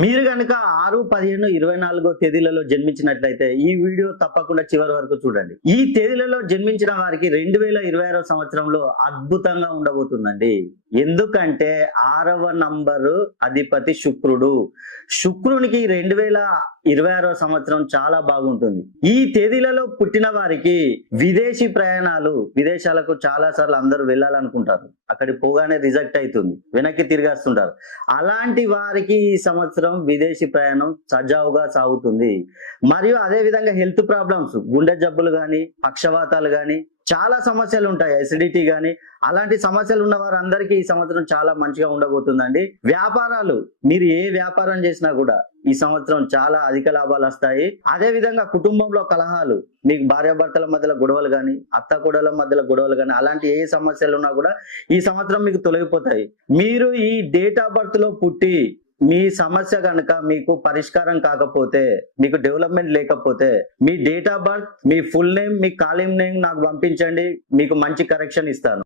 మీరు గనుక 6, 15, 24 తేదీలలో జన్మించినట్లయితే ఈ వీడియో తప్పకుండా చివరి వరకు చూడండి. ఈ తేదీలలో జన్మించిన వారికి 2026 సంవత్సరంలో అద్భుతంగా ఉండబోతుందండి. ఎందుకంటే 6వ నంబరు అధిపతి శుక్రుడు. శుక్రునికి 2026 సంవత్సరం చాలా బాగుంటుంది. ఈ తేదీలలో పుట్టిన వారికి విదేశీ ప్రయాణాలు, విదేశాలకు చాలా సార్లు అందరూ వెళ్ళాలనుకుంటారు. అక్కడికి పోగానే రిజెక్ట్ అవుతుంది, వెనక్కి తిరిగేస్తుంటారు. అలాంటి వారికి ఈ సంవత్సరం విదేశీ ప్రయాణం సజావుగా సాగుతుంది. మరియు అదే విధంగా హెల్త్ ప్రాబ్లమ్స్, గుండె జబ్బులు గాని, పక్షవాతాలు గాని, చాలా సమస్యలు ఉంటాయి, ఎసిడిటీ గాని, అలాంటి సమస్యలు ఉన్న వారందరికీ ఈ సంవత్సరం చాలా మంచిగా ఉండబోతుందండి. వ్యాపారాలు, మీరు ఏ వ్యాపారం చేసినా కూడా ఈ సంవత్సరం చాలా అధిక లాభాలు వస్తాయి. అదే విధంగా కుటుంబంలో కలహాలు, మీకు భార్యాభర్తల మధ్యలో గొడవలు కానీ, అత్త కోడల మధ్యలో గొడవలు కానీ, అలాంటి ఏ సమస్యలు ఉన్నా కూడా ఈ సంవత్సరం మీకు తొలగిపోతాయి. మీరు ఈ డేట్ ఆఫ్ బర్త్ లో పుట్టి మీ సమస్య కనుక మీకు పరిష్కారం కాకపోతే, మీకు డెవలప్మెంట్ లేకపోతే, మీ డేట్ ఆఫ్ బర్త్, మీ ఫుల్ నేమ్, మీ కాలింగ్ నేమ్ నాకు పంపించండి, మీకు మంచి కరెక్షన్ ఇస్తాను.